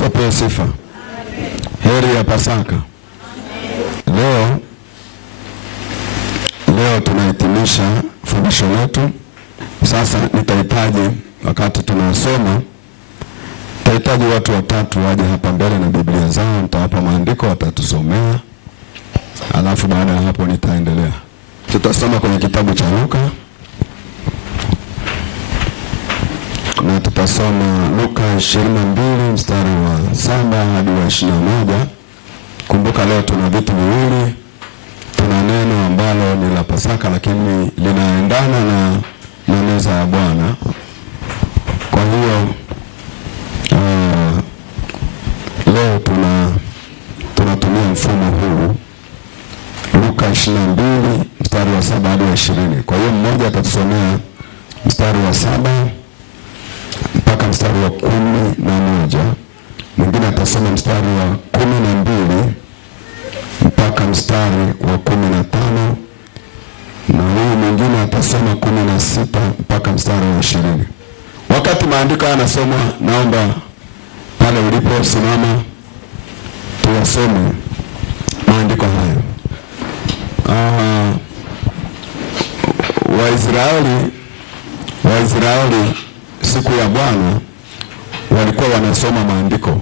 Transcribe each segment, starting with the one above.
Yesu apewe sifa. Heri ya Pasaka. Leo tunahitimisha fundisho letu. Sasa nitahitaji, wakati tunasoma, nitahitaji watu watatu waje hapa mbele na Biblia zao. Nitawapa maandiko, watatusomea, alafu baada ya hapo nitaendelea. Tutasoma kwenye kitabu cha Luka na tutasoma Luka 22 mstari wa 7 hadi wa 21. Kumbuka leo tuna vitu viwili. Tuna neno ambalo ni la Pasaka lakini linaendana na meza ya Bwana. Kwa hiyo leo tunatumia mfumo huu, Luka 22 mstari wa 7 hadi wa 20. Kwa hiyo mmoja atatusomea mstari wa 7 mpaka mstari wa 11, mwingine atasoma mstari wa 12 mpaka mstari wa 15, na huyu mwingine atasoma 16 mpaka mstari wa 20. Wakati maandiko yanasomwa, naomba pale ulipo simama tuyasome maandiko hayo. Waisraeli siku ya Bwana walikuwa wanasoma maandiko.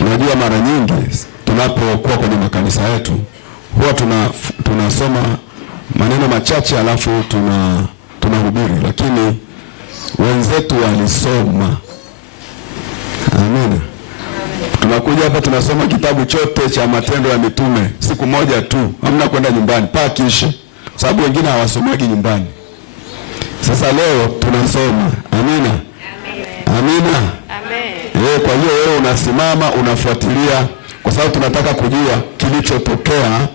Unajua, mara nyingi tunapokuwa kwenye makanisa yetu huwa tunasoma maneno machache alafu tunahubiri, lakini wenzetu walisoma. Amina. Tunakuja hapa tunasoma kitabu chote cha Matendo ya Mitume siku moja tu, hamna kwenda nyumbani mpaka kisha, sababu wengine hawasomagi nyumbani. Sasa leo tunasoma. Amina. Amina. Amen. Kwa hiyo wewe unasimama unafuatilia, kwa sababu tunataka kujua kilichotokea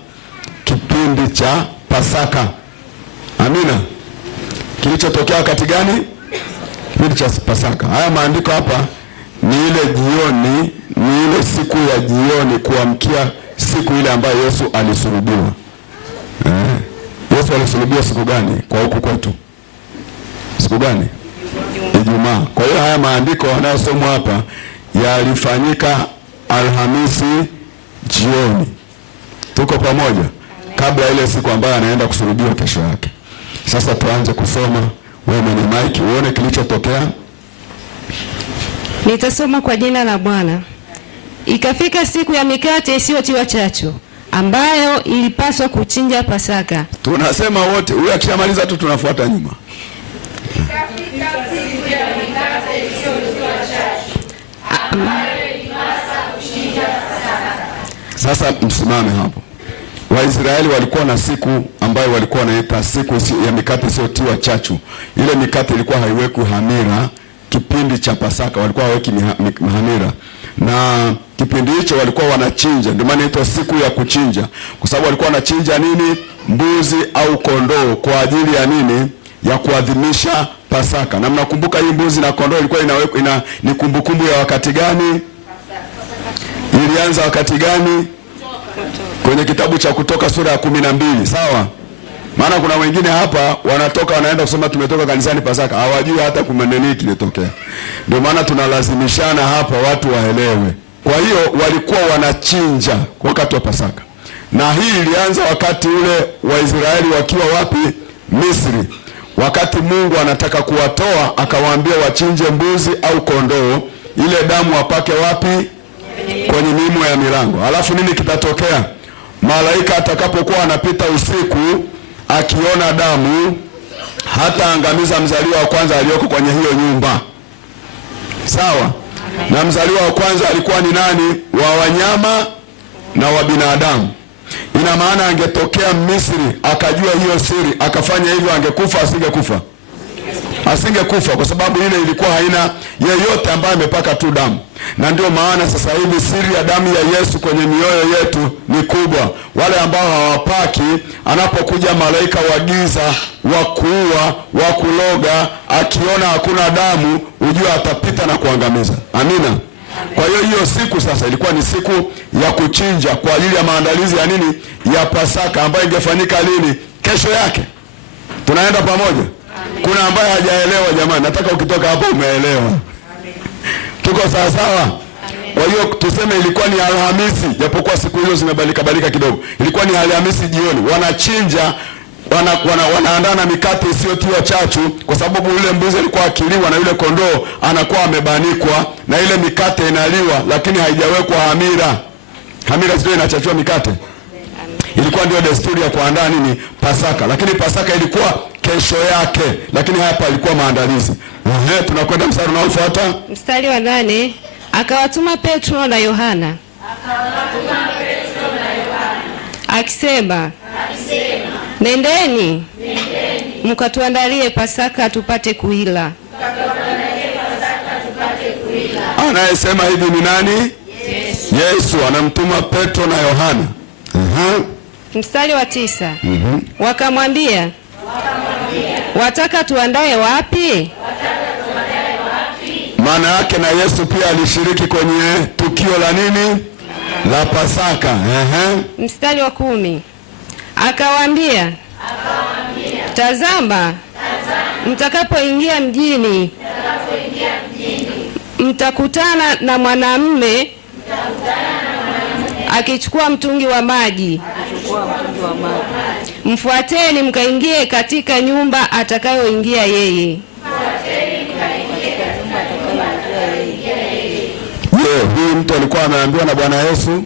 kipindi cha Pasaka. Amina. Kilichotokea wakati gani? Kipindi cha Pasaka. Haya maandiko hapa ni ile jioni, ni ile siku ya jioni kuamkia siku ile ambayo Yesu alisulubiwa. Yesu alisulubiwa siku gani kwa huku kwetu? Siku gani? Ijumaa. Kwa hiyo haya maandiko yanayosomwa hapa yalifanyika Alhamisi jioni. Tuko pamoja? Kabla ile siku ambayo anaenda kusulubiwa kesho yake. Sasa tuanze kusoma. Wewe mwenye maiki uone kilichotokea. Nitasoma kwa jina la Bwana. Ikafika siku ya mikate isiyotiwa chachu, ambayo ilipaswa kuchinja Pasaka. Tunasema wote, huyu akishamaliza tu tunafuata nyuma. Ikafika siku ya mikate isiyotiwa chachu, ambayo ilipaswa kuchinja Pasaka. Sasa msimame hapo. Waisraeli walikuwa na siku ambayo walikuwa wanaita siku ya mikate isiyotiwa chachu. Ile mikate ilikuwa haiwekwi hamira. Kipindi cha Pasaka walikuwa haweki hamira, na kipindi hicho walikuwa wanachinja. Ndio maana inaitwa siku ya kuchinja, kwa sababu walikuwa wanachinja nini? Mbuzi au kondoo. Kwa ajili ya nini? Ya kuadhimisha Pasaka. Na mnakumbuka hii mbuzi na kondoo ilikuwa ni kumbukumbu ya wakati gani? Ilianza wakati gani? Kwenye kitabu cha Kutoka sura ya 12, sawa? Maana kuna wengine hapa wanatoka wanaenda kusema tumetoka kanisani Pasaka, hawajui hata kumeneni kilitokea. Ndio maana tunalazimishana hapa watu waelewe. Kwa hiyo walikuwa wanachinja wakati wa Pasaka. Na hii ilianza wakati ule Waisraeli wakiwa wapi? Misri. Wakati Mungu anataka kuwatoa, akawaambia wachinje mbuzi au kondoo, ile damu wapake wapi? Kwenye miimo ya milango. Alafu nini kitatokea? Malaika atakapokuwa anapita usiku akiona damu, hata angamiza mzaliwa wa kwanza aliyoko kwenye hiyo nyumba. Sawa? Na mzaliwa wa kwanza alikuwa ni nani? Wa wanyama na wa binadamu. Ina maana angetokea Misri akajua hiyo siri, akafanya hivyo, angekufa asingekufa? Asingekufa, kwa sababu ile ilikuwa haina yeyote ambaye amepaka tu damu. Na ndio maana sasa hivi siri ya damu ya Yesu kwenye mioyo yetu ni kubwa. Wale ambao hawapaki, anapokuja malaika wa giza, wa kuua, wa kuloga, akiona hakuna damu, ujue atapita na kuangamiza. Amina. Kwa hiyo siku sasa ilikuwa ni siku ya kuchinja kwa ajili ya maandalizi ya nini? Ya Pasaka, ambayo ingefanyika lini? Kesho yake. Tunaenda pamoja? Kuna ambaye hajaelewa jamani, nataka ukitoka hapo umeelewa. Tuko sawa sawa? Kwa hiyo tuseme ilikuwa ni Alhamisi, japokuwa siku hizo zimebadilika kidogo. Ilikuwa ni Alhamisi jioni, wanachinja, wanaandaa na mikate isiyotiwa chachu, kwa sababu yule mbuzi alikuwa akiliwa na yule kondoo anakuwa amebanikwa, na ile mikate inaliwa lakini haijawekwa hamira. Hamira sio inachachua mikate. Ilikuwa ndio desturi ya kuandaa nini? Pasaka. Lakini Pasaka ilikuwa kesho yake, lakini hapa ilikuwa maandalizi. Tunakwenda mstari unaofuata. Mstari wa 8, akawatuma Petro na Yohana. Akisema, nendeni mkatuandalie Pasaka tupate kuila. Anayesema hivi ni nani? Yesu anamtuma Petro na Yohana. Mstari wa 9. Wakamwambia, wataka tuandae wapi? Maana yake na Yesu pia alishiriki kwenye tukio la nini? La Pasaka. Mstari wa 10. Akawaambia, tazama, mtakapoingia mjini, mtakutana na mwanamume akichukua mtungi wa maji. Mfuateni mkaingie katika nyumba atakayoingia yeye. Huyu mtu alikuwa ameambiwa na Bwana Yesu?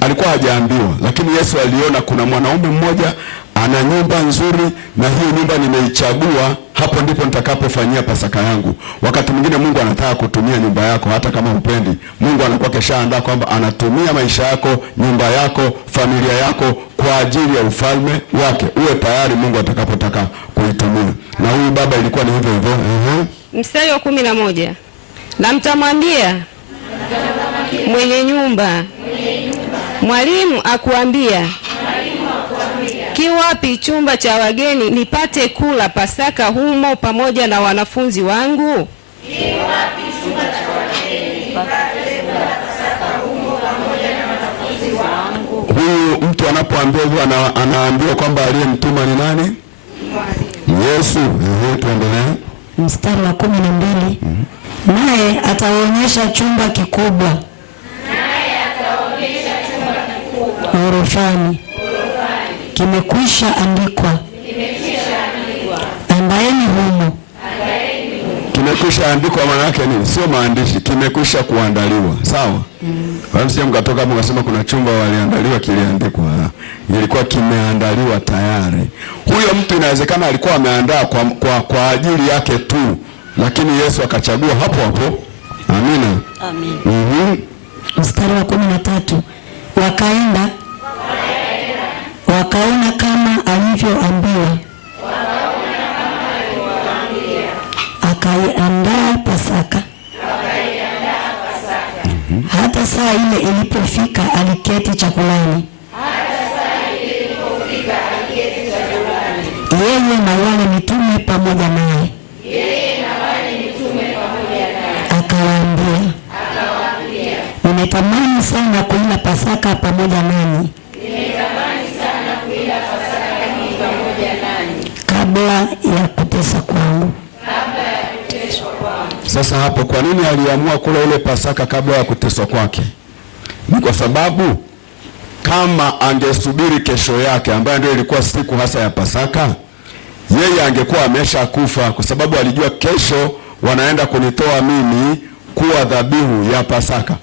Alikuwa hajaambiwa, lakini Yesu aliona kuna mwanaume mmoja ana nyumba nzuri, na hiyo nyumba nimeichagua, hapo ndipo nitakapofanyia Pasaka yangu. Wakati mwingine Mungu anataka kutumia nyumba yako hata kama upendi. Mungu anakuwa keshaandaa kwamba anatumia maisha yako, nyumba yako, familia yako kwa ajili ya ufalme wake. Uwe tayari Mungu atakapotaka kuitumia. Na huyu baba ilikuwa ni hivyo hivyo. Mstari wa 11. Na mtamwambia mwenye nyumba, mwalimu akuambia, kiwapi chumba cha wageni nipate kula Pasaka humo pamoja na wanafunzi wangu? Kiwapi chumba cha wageni nipate kula Pasaka humo pamoja na wanafunzi wangu? Huyu mtu anapoambiwa hivyo anaambiwa kwamba aliyemtuma ni nani? Yesu. Tuendelee. Mstari wa 12. Naye ataonyesha chumba kikubwa ghorofani, kimekwisha andikwa, andaeni humo. Kimekwisha andikwa maana yake nini? Sio maandishi, kimekwisha kuandaliwa. Sawa? Kwa hiyo mkatoka hapo mkasema kuna chumba waliandaliwa kiliandikwa. Ilikuwa kimeandaliwa tayari. Huyo mtu inawezekana alikuwa ameandaa kwa ajili yake tu, lakini Yesu akachagua hapo hapo. Amina. Amen. Mstari wa 13. Wakaenda wakaona kama alivyoambiwa, akaiandaa Pasaka. Hata saa ile ilipofika aliketi chakulani, yeye na wale mitume pamoja naye. Akawaambia, nimetamani sana kuila Pasaka pamoja nanyi kabla ya kuteswa kwangu. Sasa hapo kwa nini aliamua kula ile Pasaka kabla ya kuteswa kwake? Ni kwa sababu kama angesubiri kesho yake ambayo ndio ilikuwa siku hasa ya Pasaka, yeye angekuwa ameshakufa, kwa sababu alijua kesho wanaenda kunitoa mimi kuwa dhabihu ya Pasaka.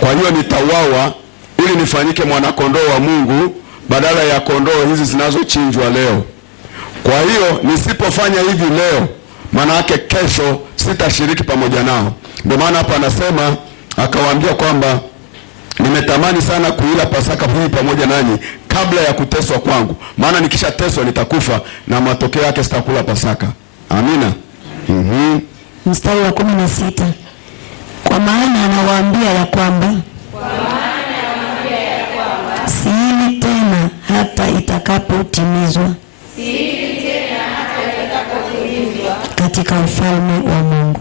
Kwa hiyo nitauawa ili nifanyike mwanakondoo wa Mungu badala ya kondoo hizi zinazochinjwa leo. Kwa hiyo nisipofanya hivi leo, maana yake kesho sitashiriki pamoja nao. Ndio maana hapa anasema, akawaambia kwamba nimetamani sana kuila Pasaka hii pamoja nanyi kabla ya kuteswa kwangu, maana nikishateswa nitakufa na matokeo yake sitakula Pasaka. Amina. Mstari wa 16. Kwa maana anawaambia ya kwamba siili tena hata itakapotimizwa katika ufalme wa Mungu.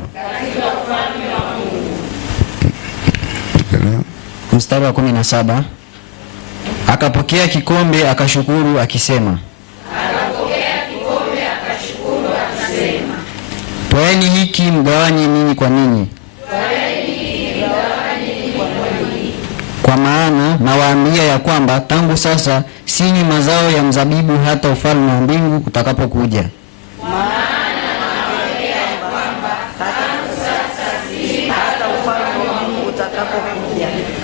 Mstari wa 17. Akapokea kikombe akashukuru akisema, twaeni hiki mgawanye ninyi kwa ninyi, nawaambia ya kwamba tangu sasa sinywi mazao ya mzabibu hata ufalme wa mbingu utakapokuja.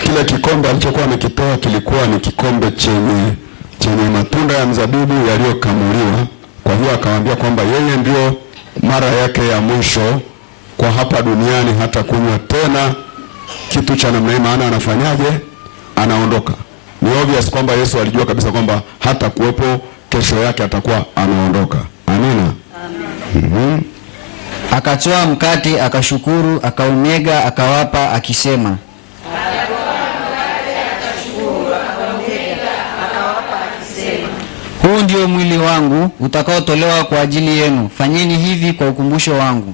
Kile kikombe alichokuwa amekitoa kilikuwa ni kikombe chenye matunda ya mzabibu yaliyokamuliwa. Kwa hiyo akamwambia kwamba yeye ndio mara yake ya mwisho kwa hapa duniani, hata kunywa tena kitu cha namna hii. Maana anafanyaje? Anaondoka. Ni obvious kwamba Yesu alijua kabisa kwamba hata kuwepo kesho yake atakuwa anaondoka. Amina. Amen. Akatoa mkate, akashukuru, akaumega, akawapa akisema, huu ndio mwili wangu utakaotolewa kwa ajili yenu. Fanyeni hivi kwa ukumbusho wangu.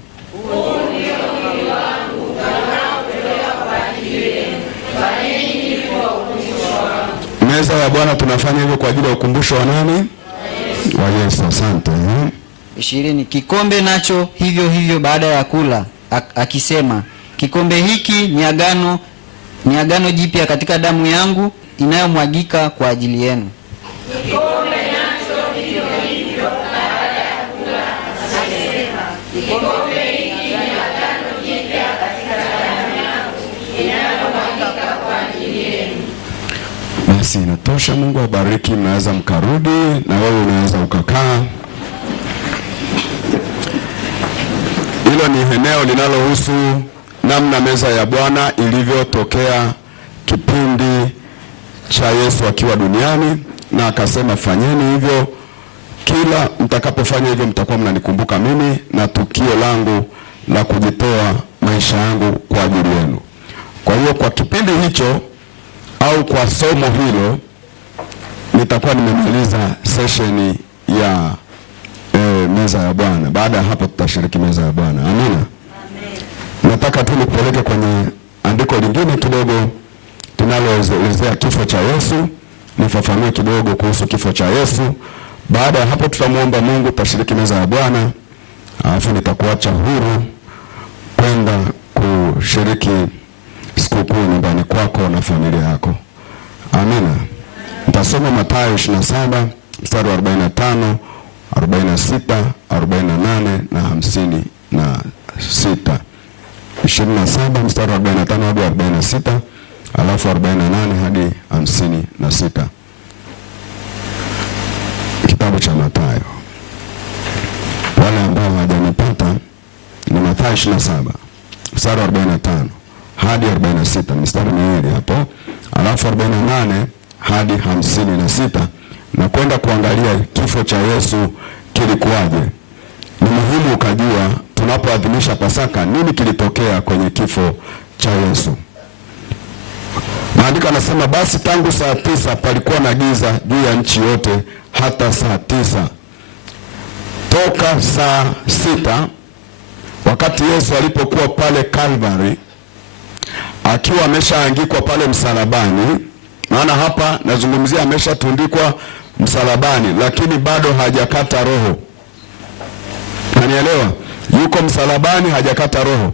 Meza ya Bwana tunafanya hivyo kwa ajili ya ukumbusho wa nani? Wa Yesu. Asante. 20. Kikombe nacho hivyo hivyo baada ya kula, akisema, kikombe hiki ni agano jipya katika damu yangu inayomwagika kwa ajili yenu. Kikombe nacho hivyo hivyo baada ya kula, akisema, kikombe hiki ni agano jipya katika damu yangu inayomwagika kwa ajili yenu. Basi inatosha. Mungu awabariki. Mnaweza mkarudi, na wewe unaweza ukakaa. Hilo ni eneo linalohusu namna meza ya Bwana ilivyotokea kipindi cha Yesu akiwa duniani, na akasema fanyeni hivyo, kila mtakapofanya hivyo mtakuwa mnanikumbuka mimi na tukio langu la kujitoa maisha yangu kwa ajili yenu. Kwa hiyo kwa kipindi hicho au kwa somo hilo nitakuwa nimemaliza session ya meza ya Bwana. Baada ya hapo tutashiriki meza ya Bwana. Amina. Amen. Nataka tu nipeleke kwenye andiko lingine kidogo tunaloelezea kifo cha Yesu. Nifafanue kidogo kuhusu kifo cha Yesu. Baada ya hapo tutamuomba Mungu, tutashiriki meza ya Bwana. Alafu nitakuacha huru kwenda kushiriki sikukuu nyumbani kwako na familia yako. Amina. Nitasoma Mathayo 27 mstari wa 45, 46, 48 na 56. 27 mstari wa 45 hadi 46, alafu 48 hadi 56. Kitabu cha Mathayo. Wale ambao hawajanipata ni Mathayo 27 mstari wa 45 hadi 46, mstari miwili hapo, alafu 48 hadi 56, na kwenda kuangalia kifo cha Yesu kilikuwaje. Ni muhimu ukajua tunapoadhimisha Pasaka nini kilitokea kwenye kifo cha Yesu. Maandiko yanasema basi tangu saa 9 palikuwa na giza juu ya nchi yote hata saa 9. Toka saa 6 wakati Yesu alipokuwa pale Calvary akiwa ameshaangikwa pale msalabani, maana hapa nazungumzia ameshatundikwa msalabani lakini bado hajakata roho. Unanielewa? Yuko msalabani hajakata roho.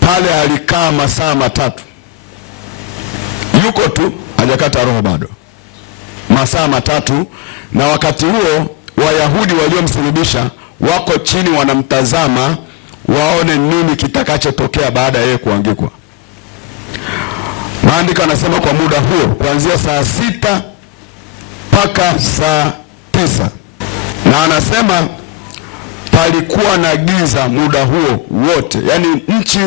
Pale alikaa masaa 3. Yuko tu hajakata roho bado. Masaa 3, na wakati huo Wayahudi waliomsulubisha wako chini wanamtazama waone nini kitakachotokea baada ya yeye kuangikwa. Maandiko yanasema kwa muda huo kuanzia saa 6 mpaka saa 9, na anasema palikuwa na giza muda huo wote. Yaani nchi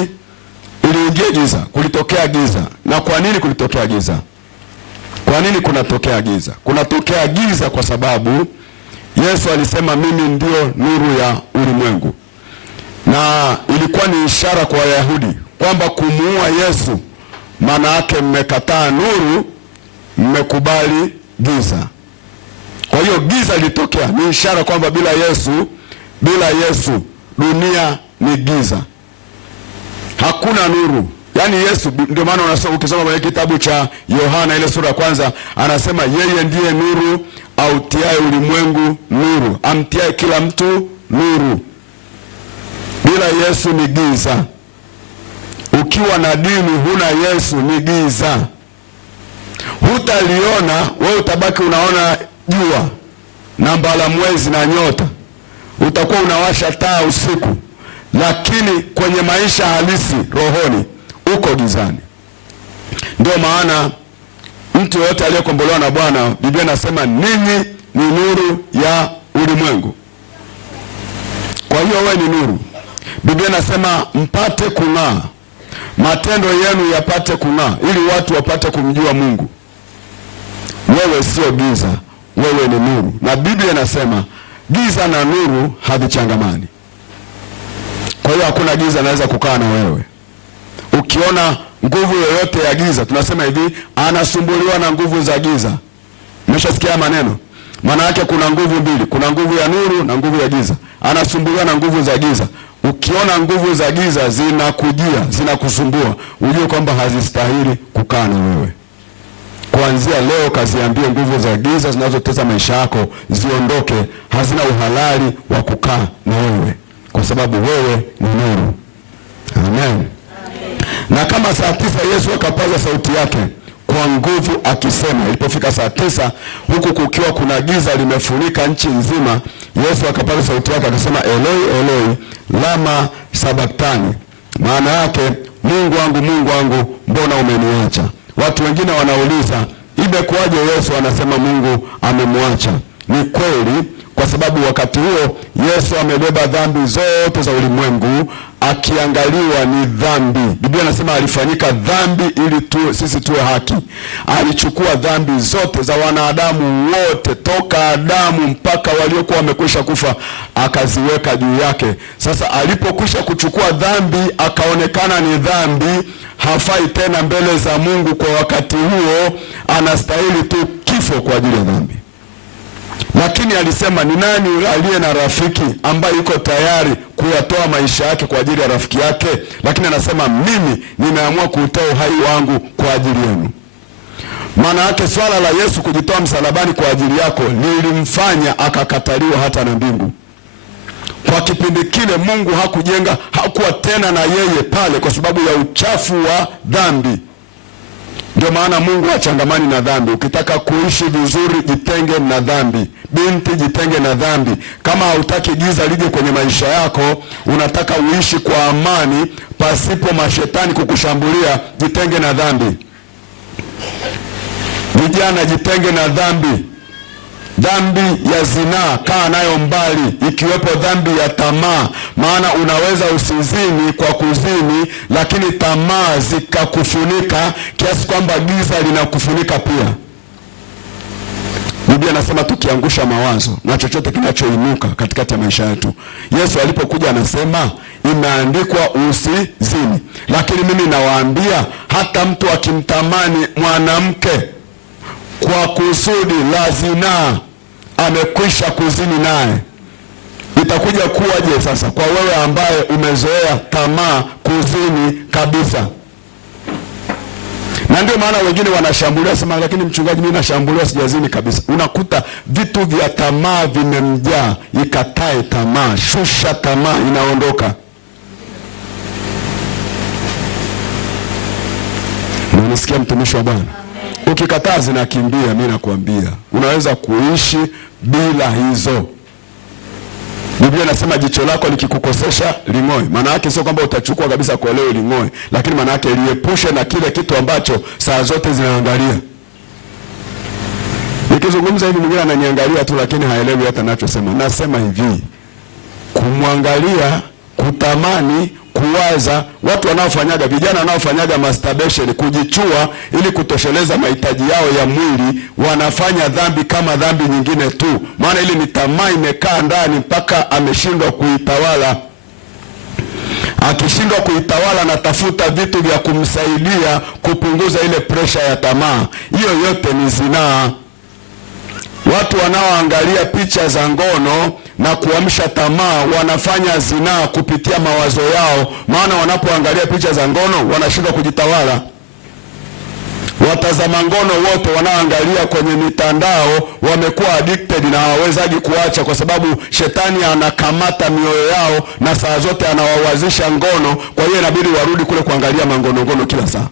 iliingia giza, kulitokea giza. Na kwa nini kulitokea giza? Kwa nini kunatokea giza? Kunatokea giza kwa sababu Yesu alisema mimi ndio nuru ya ulimwengu. Na ilikuwa ni ishara kwa Wayahudi kwamba kumuua Yesu maana yake mmekataa nuru, mmekubali giza. Kwa hiyo giza litokea, ni ishara kwamba bila Yesu dunia ni giza. Hakuna nuru. Yaani Yesu, ndio maana ukisoma kwenye kitabu cha Yohana ile sura ya 1 anasema yeye ndiye nuru autiaye ulimwengu nuru, amtiaye kila mtu nuru. Bila Yesu ni giza. Ukiwa na dini huna Yesu ni giza. hutaliona wewe, utabaki unaona jua na mbala mwezi na nyota, utakuwa unawasha taa usiku, lakini kwenye maisha halisi rohoni uko gizani. Ndio maana mtu yote aliyekombolewa na Bwana, Biblia inasema ninyi ni nuru ya ulimwengu. Kwa hiyo wewe ni nuru. Biblia inasema mpate kung'aa, matendo yenu yapate kung'aa, ili watu wapate kumjua Mungu. Wewe sio giza, wewe ni nuru. Na Biblia inasema giza na nuru havichangamani. Kwa hiyo hakuna giza naweza kukaa na wewe. Ukiona nguvu yoyote ya giza, tunasema hivi, anasumbuliwa na nguvu za giza. Umeshasikia maneno? Maana yake kuna nguvu mbili, kuna nguvu ya nuru na nguvu ya giza. Anasumbuliwa na nguvu za giza. Ukiona nguvu za giza zinakujia, zinakusumbua, ujue kwamba hazistahili kukaa na wewe. Kuanzia leo kaziambie nguvu za giza zinazotesa maisha yako ziondoke, hazina uhalali wa kukaa na wewe, kwa sababu wewe ni nuru. Amen. Na kama saa 9 Yesu akapaza sauti yake kwa nguvu akisema, ilipofika saa 9 huku kukiwa kuna giza limefunika nchi nzima, Yesu akapaza sauti yake akasema, Eloi Eloi lama sabachthani, maana yake Mungu wangu mbona umeniacha? Watu wengine wanauliza imekuwaje Yesu anasema Mungu amemwacha? Ni kweli, kwa sababu wakati huo Yesu amebeba dhambi zote za ulimwengu, akiangaliwa ni dhambi. Biblia inasema alifanyika dhambi ili sisi tuwe haki. Alichukua dhambi zote za wanadamu wote toka Adamu mpaka waliokuwa wamekwisha kufa, akaziweka juu yake. Sasa alipokwisha kuchukua dhambi, akaonekana ni dhambi, hafai tena mbele za Mungu. Kwa wakati huo anastahili tu kifo kwa ajili ya dhambi. Lakini alisema ni nani aliye na rafiki ambaye yuko tayari kuyatoa maisha yake kwa ajili ya rafiki yake? Lakini anasema mimi nimeamua kuutoa uhai wangu kwa ajili yenu. Maana yake swala la Yesu kujitoa msalabani kwa ajili yako lilimfanya akakataliwa hata na mbingu. Kwa kipindi kile Mungu hakuwa tena na yeye pale kwa sababu ya uchafu wa dhambi. Ndio maana Mungu hachangamani na dhambi. Ukitaka kuishi vizuri, jitenge na dhambi. Binti, jitenge na dhambi. Kama hautaki giza lije kwenye maisha yako, unataka uishi kwa amani pasipo mashetani kukushambulia, jitenge na dhambi. Vijana, jitenge na dhambi. Dhambi ya zinaa kaa nayo mbali, ikiwepo dhambi ya tamaa. Maana unaweza usizini kwa kuzini, lakini tamaa zikakufunika kiasi kwamba giza linakufunika pia. Biblia inasema tukiangusha mawazo na chochote kinachoinuka katikati ya maisha yetu. Yesu alipokuja anasema imeandikwa usizini. Lakini mimi nawaambia hata mtu akimtamani mwanamke kwa kusudi la zinaa, amekwisha kuzini naye. Itakuja kuwaje sasa kwa wewe ambaye umezoea tamaa kuzini kabisa? Na ndio maana wengine wanashambulia, sema lakini mchungaji, mimi nashambuliwa sijazini kabisa. Unakuta vitu vya tamaa vimemjaa. Ikatae tamaa, shusha tamaa, inaondoka. Unasikia mtumishi wa Bwana? Ukikataa zinakimbia. Mimi nakwambia unaweza kuishi bila hizo. Biblia inasema jicho lako likikukosesha ling'oe. Maana yake sio kwamba utachukua kabisa kwa leo ling'oe, lakini maana yake liepushe na kile kitu ambacho saa zote zinaangalia. Nikizungumza hivi mwingine ananiangalia tu, lakini haelewi hata ninachosema. Nasema hivi, kumwangalia, kutamani, kuwaza, watu wanaofanyaga, vijana wanaofanyaga masturbation, kujichua ili kutosheleza mahitaji yao ya mwili, wanafanya dhambi kama dhambi nyingine tu. Maana ile ni tamaa imekaa ndani mpaka ameshindwa kuitawala. Akishindwa kuitawala, anatafuta vitu vya kumsaidia kupunguza ile pressure ya tamaa. Hiyo yote ni zinaa. Watu wanaoangalia picha za ngono na kuamsha tamaa wanafanya zinaa kupitia mawazo yao. Maana wanapoangalia picha za ngono wanashindwa kujitawala. Watazama ngono wote wanaoangalia kwenye mitandao wamekuwa addicted na hawawezaji kuacha, kwa sababu shetani anakamata mioyo yao na saa zote anawawazisha ngono. Kwa hiyo inabidi warudi kule kuangalia mangono kila saa.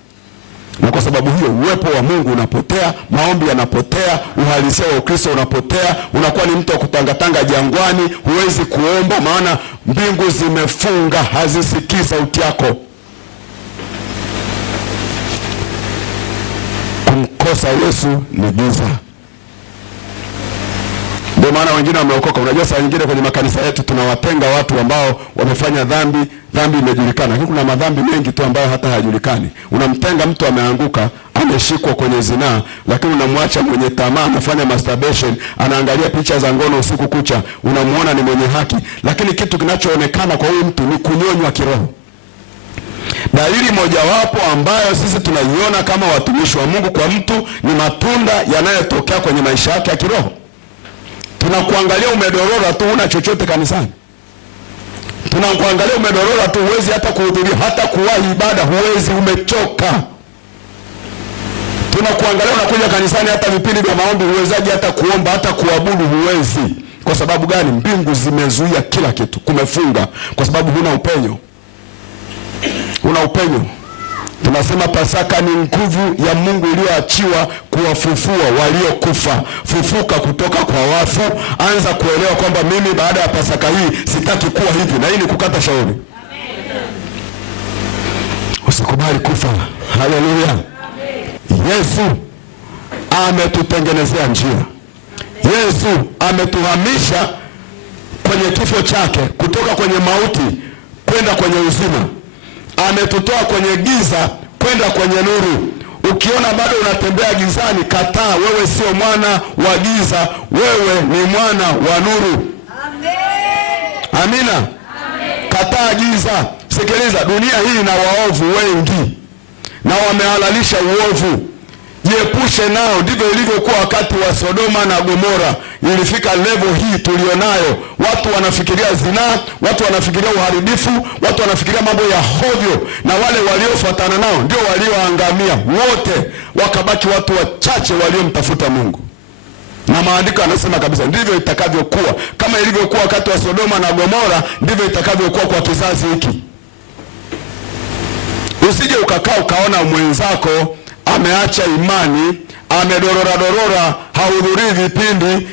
Na kwa sababu hiyo uwepo wa Mungu unapotea, maombi yanapotea, uhalisia wa Ukristo unapotea, unakuwa ni mtu wa kutangatanga jangwani, huwezi kuomba maana mbingu zimefunga, hazisikii sauti yako. Kumkosa Yesu ni giza. Ndio maana wengine wameokoka. Unajua saa nyingine kwenye makanisa yetu tunawatenga watu ambao wamefanya dhambi, dhambi imejulikana. Lakini kuna madhambi mengi tu ambayo hata hayajulikani. Unamtenga mtu ameanguka, ameshikwa kwenye zinaa, lakini unamwacha mwenye tamaa, anafanya masturbation, anaangalia picha za ngono usiku kucha, unamuona ni mwenye haki, lakini kitu kinachoonekana kwa huyu mtu ni kunyonywa kiroho. Dalili mojawapo ambayo sisi tunaiona kama watumishi wa Mungu kwa mtu ni matunda yanayotokea kwenye maisha yake ya kiroho. Tunakuangalia umedorora tu, huna chochote kanisani. Tunakuangalia umedorora tu, huwezi hata kuhudhuria, hata kuwahi ibada huwezi, umechoka. Tunakuangalia unakuja kanisani, hata vipindi vya maombi huwezaji, hata kuomba, hata kuabudu huwezi. Kwa sababu gani? Mbingu zimezuia kila kitu, kumefunga, kwa sababu huna upenyo. Una upenyo. Tunasema Pasaka ni nguvu ya Mungu iliyoachiwa kuwafufua waliokufa. Fufuka kutoka kwa wafu. Anza kuelewa kwamba mimi baada ya Pasaka hii sitaki kuwa hivi, na hii ni kukata shauri. Usikubali kufa. Haleluya. Yesu ametutengenezea njia. Yesu ametuhamisha kwenye kifo chake, kutoka kwenye mauti kwenda kwenye uzima. Ametutoa kwenye giza kwenda kwenye nuru. Ukiona bado unatembea gizani, kataa, wewe sio mwana wa giza, wewe ni mwana wa nuru. Amen. Amina. Amen. Kataa giza. Sikiliza, dunia hii ina waovu wengi na wamehalalisha uovu. Jiepushe nao. Ndivyo ilivyokuwa wakati wa Sodoma na Gomora. Ilifika level hii tulionayo. Watu wanafikiria zinaa, watu wanafikiria uharibifu, watu wanafikiria mambo ya hovyo, na wale waliofuatana nao ndio walioangamia wote, wakabaki watu wachache waliomtafuta Mungu. Na maandiko yanasema kabisa ndivyo itakavyokuwa. Kama ilivyokuwa wakati wa Sodoma na Gomora, ndivyo itakavyokuwa kwa kizazi hiki. Usije ukakaa ukaona mwenzako ameacha imani, amedorora, hahudhurii vipindi,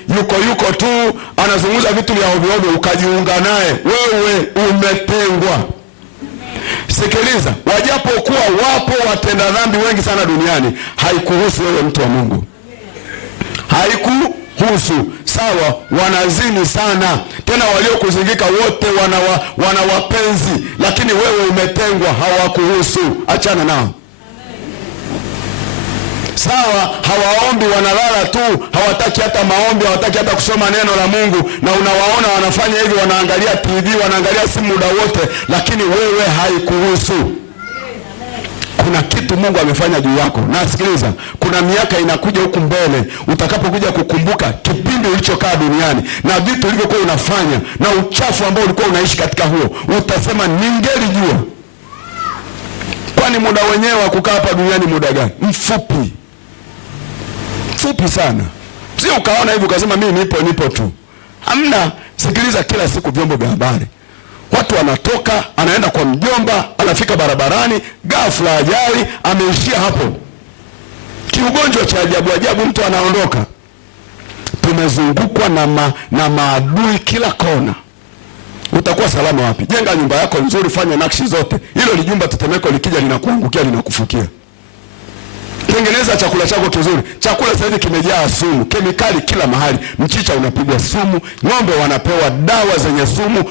yuko tu, anazungumza vitu vya ovyo, ukajiunga naye. Wewe umetengwa. Sikiliza, wajapokuwa wapo watenda dhambi wengi sana duniani, haikuhusu wewe mtu wa Mungu. Haikuhusu. Sawa, wanazini sana, tena waliokuzunguka wote wana wapenzi, lakini wewe umetengwa, hawakuhusu. Achana nao. Sawa, hawaombi, wanalala tu, hawataki hata maombi, hawataki hata kusoma neno la Mungu, na unawaona wanafanya hivi, wanaangalia TV, wanaangalia simu muda wote, lakini wewe haikuhusu. Kuna kitu Mungu amefanya juu yako. Na sikiliza, kuna miaka inakuja huku mbele utakapokuja kukumbuka kipindi ulichokaa duniani na vitu ulivyokuwa unafanya na uchafu ambao ulikuwa unaishi katika huo, utasema ningelijua. Kwani muda wenyewe wa kukaa hapa duniani muda gani? Mfupi sana. Sio ukaona hivi ukasema mimi nipo tu. Hamna. Sikiliza, kila siku vyombo vya habari, watu wanatoka, anaenda kwa mjomba, anafika barabarani, ghafla ajali, ameishia hapo. Kiugonjwa cha ajabu, mtu anaondoka. Tumezungukwa na maadui kila kona. Utakuwa salama wapi? Jenga nyumba yako nzuri, fanya nakshi zote. Hilo ni jumba tetemeko likija linakuangukia, linakufukia. Tengeneza chakula chako kizuri. Chakula sasa hivi kimejaa sumu, kemikali kila mahali. Mchicha unapigwa sumu, ng'ombe wanapewa dawa zenye sumu,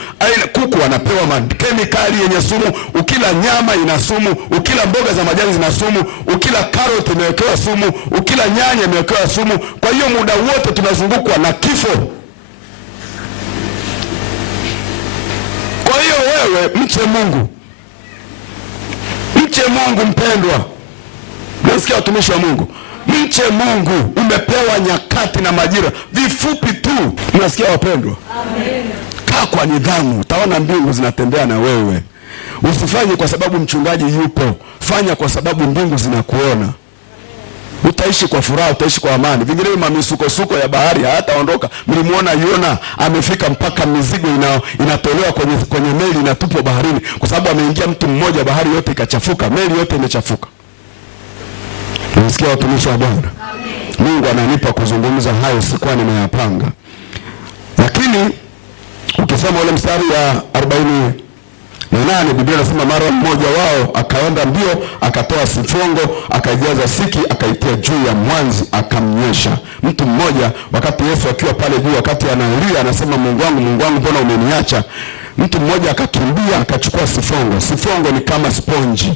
kuku wanapewa kemikali yenye sumu, ukila nyama ina sumu, ukila mboga za majani zina sumu, ukila karoti imewekewa sumu, ukila nyanya imewekewa sumu. Kwa hiyo muda wote tunazungukwa na kifo. Kwa hiyo wewe mche Mungu. Mche Mungu mpendwa. Nasikia watumishi wa Mungu, mche Mungu. Umepewa nyakati na majira vifupi tu. Nasikia wapendwa? Amen. Kaa kwa nidhamu, utaona mbingu zinatembea na wewe. Usifanye kwa sababu mchungaji yupo, fanya kwa sababu mbingu zinakuona. Utaishi kwa furaha, utaishi kwa amani. Vinginevyo mamisukosuko ya bahari hayataondoka. Mlimuona Yona amefika mpaka mizigo inatolewa kwenye meli, inatupwa baharini kwa sababu ameingia mtu mmoja, bahari yote ikachafuka, meli yote imechafuka. Unasikia watumishi wa Bwana? Mungu ananipa kuzungumza hayo, sikuwa nimeyapanga. Lakini ukisoma ule mstari ya 48, Biblia inasema mara mmoja wao akaenda mbio, akatoa sifongo, akaijaza siki, akaitia juu ya mwanzi, akamnywesha. Mtu mmoja wakati Yesu akiwa pale juu, wakati analia anasema, Mungu wangu, Mungu wangu, mbona umeniacha? Mtu mmoja akakimbia akachukua sifongo. Sifongo ni kama sponji.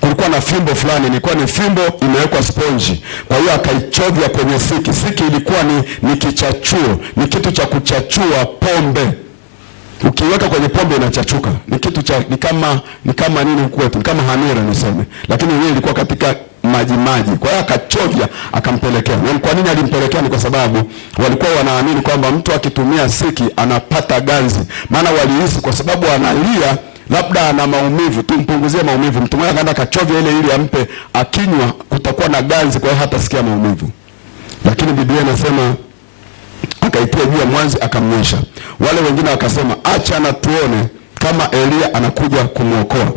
Kulikuwa na fimbo fulani, ilikuwa ni fimbo imewekwa sponji. Kwa hiyo akaichovya kwenye siki. Siki ilikuwa ni kichachuo, ni kitu cha kuchachua pombe. Ukiweka kwenye pombe inachachuka. Ni kitu cha ni kama nini kwetu? Ni kama hamira niseme. Lakini yeye ilikuwa katika maji. Kwa hiyo akachovya akampelekea. Na kwa nini alimpelekea? Ni kwa sababu walikuwa wanaamini kwamba mtu akitumia siki anapata ganzi. Maana walihisi kwa sababu analia labda ana maumivu, tumpunguzie maumivu. Mtu mmoja akaenda akachovya ile ili ampe, akinywa kutakuwa na ganzi, kwa hiyo hatasikia maumivu. Lakini Biblia inasema akaitia juu ya mwanzi, akamnywesha. Wale wengine wakasema, acha na tuone kama Elia anakuja kumwokoa.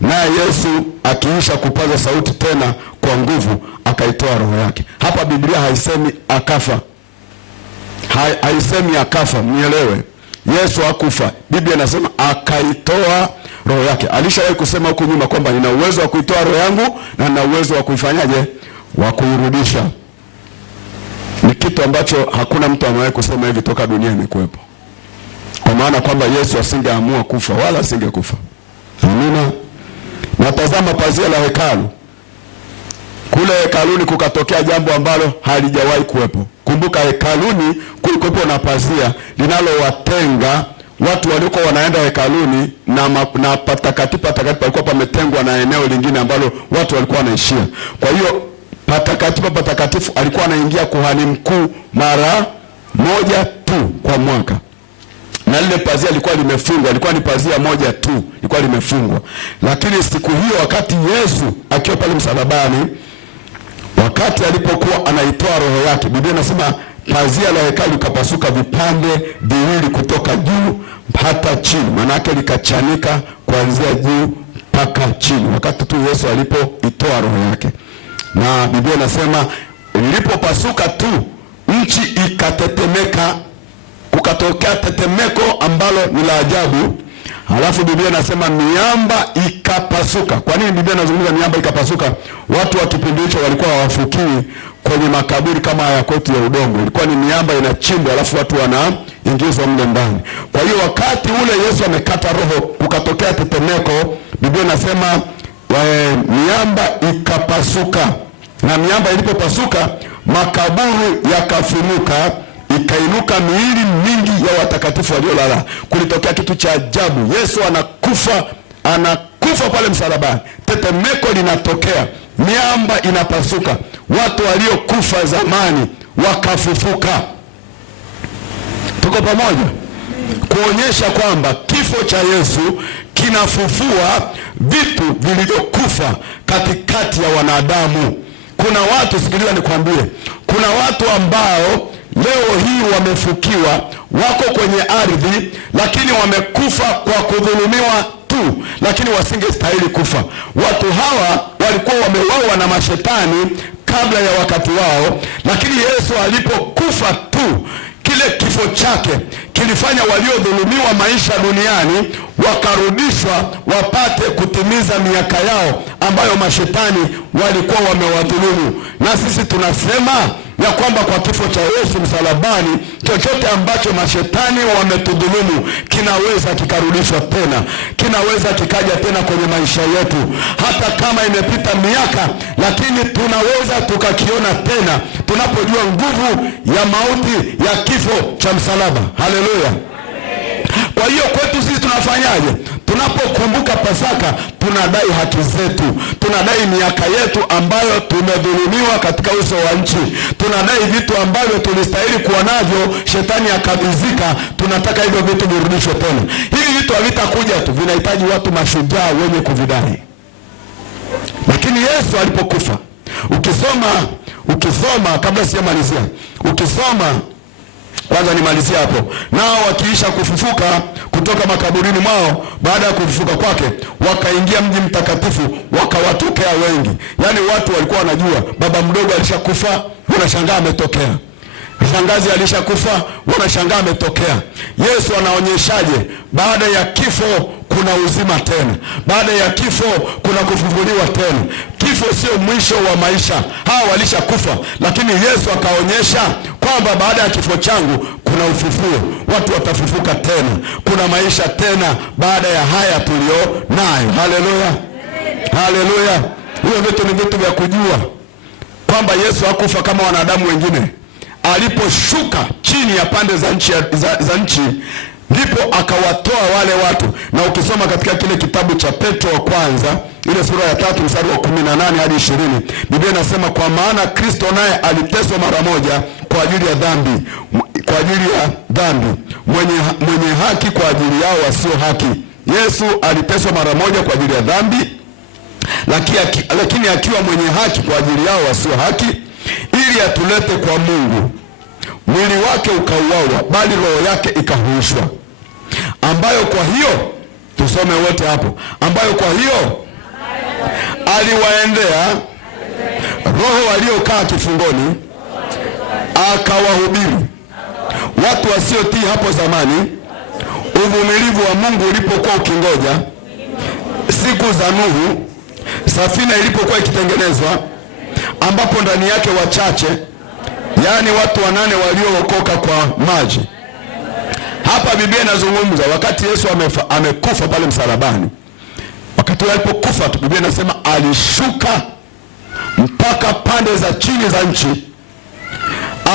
Naye Yesu akiisha kupaza sauti tena kwa nguvu, akaitoa roho yake. Hapa Biblia haisemi akafa, haisemi akafa, mnielewe. Yesu hakufa. Biblia inasema akaitoa roho yake. Alishawahi kusema huku nyuma kwamba nina uwezo wa kuitoa roho yangu na nina uwezo wa kuifanyaje? Wa kuirudisha. Ni kitu ambacho hakuna mtu amewahi kusema hivi toka dunia imekuwepo. Kwa maana kwamba Yesu asingeamua kufa wala asingekufa. Amina. Na tazama pazia la hekalu. Kule hekaluni kukatokea jambo ambalo halijawahi kuwepo. Kumbuka hekaluni kulikuwa na pazia linalowatenga watu waliokuwa wanaenda hekaluni na patakatifu palikuwa pametengwa na eneo lingine ambalo watu walikuwa wanaishia. Kwa hiyo patakatifu alikuwa anaingia kuhani mkuu mara moja tu kwa mwaka. Na lile pazia lilikuwa limefungwa, lilikuwa ni pazia moja tu, lilikuwa limefungwa. Lakini siku hiyo wakati Yesu akiwa pale msalabani, wakati alipokuwa anaitoa roho yake, Biblia inasema pazia la hekalu likapasuka vipande viwili kutoka juu hata chini. Maana yake likachanika kuanzia juu mpaka chini wakati tu Yesu alipoitoa roho yake. Na Biblia inasema ilipopasuka tu nchi ikatetemeka, kukatokea tetemeko ambalo ni la ajabu. Halafu Biblia inasema miamba ikapasuka. Kwa nini Biblia inazungumza miamba ikapasuka? Watu wa kipindi hicho walikuwa hawafukii kwenye makaburi kama haya kwetu ya udongo. Ilikuwa ni miamba inachimbwa alafu watu wanaingizwa mle ndani. Kwa hiyo wakati ule Yesu amekata roho, kukatokea tetemeko. Biblia inasema miamba ikapasuka. Na miamba ilipopasuka, makaburi yakafunuka, ikainuka miili mingi ya watakatifu waliolala. Kulitokea kitu cha ajabu. Yesu anakufa pale msalabani. Tetemeko linatokea, miamba inapasuka, watu waliokufa zamani wakafufuka. Tuko pamoja? Kuonyesha kwamba kifo cha Yesu kinafufua vitu vilivyokufa katikati ya wanadamu. Kuna watu, sikiliza nikwambie, kuna watu ambao leo hii wamefukiwa, wako kwenye ardhi, lakini wamekufa kwa kudhulumiwa tu, lakini wasingestahili kufa. Watu hawa walikuwa wameuawa na mashetani kabla ya wakati wao, lakini Yesu alipokufa tu, kile kifo chake kilifanya waliodhulumiwa maisha duniani wakarudishwa wapate kutimiza miaka yao ambayo mashetani walikuwa wamewadhulumu. Na sisi tunasema ya kwamba kwa kifo cha Yesu msalabani, chochote ambacho mashetani wametudhulumu kinaweza kikarudishwa tena, kinaweza kikaja tena kwenye maisha yetu. Hata kama imepita miaka, lakini tunaweza tukakiona tena tunapojua nguvu ya mauti ya kifo cha msalaba. Haleluya. Kwa hiyo kwetu sisi tunafanyaje? Tunapokumbuka Pasaka, tunadai haki zetu, tunadai miaka yetu ambayo tumedhulumiwa katika uso wa nchi, tunadai vitu ambavyo tulistahili kuwa navyo, shetani akavizika. Tunataka hivyo vitu virudishwe tena. Hivi vitu havitakuja tu, vinahitaji watu mashujaa wenye kuvidai. Lakini Yesu alipokufa, ukisoma kabla sijamalizia, ukisoma Kwanza nimalizia hapo. Nao wakiisha kufufuka kutoka makaburini mwao baada ya kufufuka kwake, wakaingia mji mtakatifu, wakawatokea wengi. Yaani watu walikuwa wanajua baba mdogo alishakufa, wanashangaa ametokea. Shangazi alishakufa, wanashangaa ametokea. Yesu anaonyeshaje? Baada ya kifo kuna uzima tena. Baada ya kifo kuna kufufuliwa tena. Kifo sio mwisho wa maisha. Hawa walishakufa, lakini Yesu akaonyesha kwamba baada ya kifo changu kuna ufufuo. Watu watafufuka tena. Kuna maisha tena baada ya haya tulio nayo. Haleluya. Haleluya. Hiyo vitu ni vitu vya kujua kwamba Yesu hakufa kama wanadamu wengine. Aliposhuka chini ya pande za nchi ndipo akawatoa wale watu. Na ukisoma katika kile kitabu cha Petro wa kwanza ile sura ya 3 mstari wa 18 hadi 20, Biblia inasema kwa maana Kristo naye aliteswa mara moja kwa ajili ya dhambi, mwenye haki kwa ajili yao wasio haki. Yesu aliteswa mara moja kwa ajili ya dhambi, lakini akiwa mwenye haki kwa ajili yao wasio haki, ili atulete kwa Mungu. Mwili wake ukauawa, bali roho yake ikahuishwa, ambayo kwa hiyo, tusome wote hapo, ambayo kwa hiyo aliwaendea roho waliokaa kifungoni, akawahubiri watu wasiotii hapo zamani uvumilivu wa Mungu ulipokuwa ukingoja siku za Nuhu, safina ilipokuwa ikitengenezwa, ambapo ndani yake wachache, yaani watu 8 waliookoka kwa maji. Hapa Biblia inazungumza wakati Yesu amekufa pale msalabani. Wakati alipokufa, Biblia inasema alishuka mpaka pande za chini za nchi,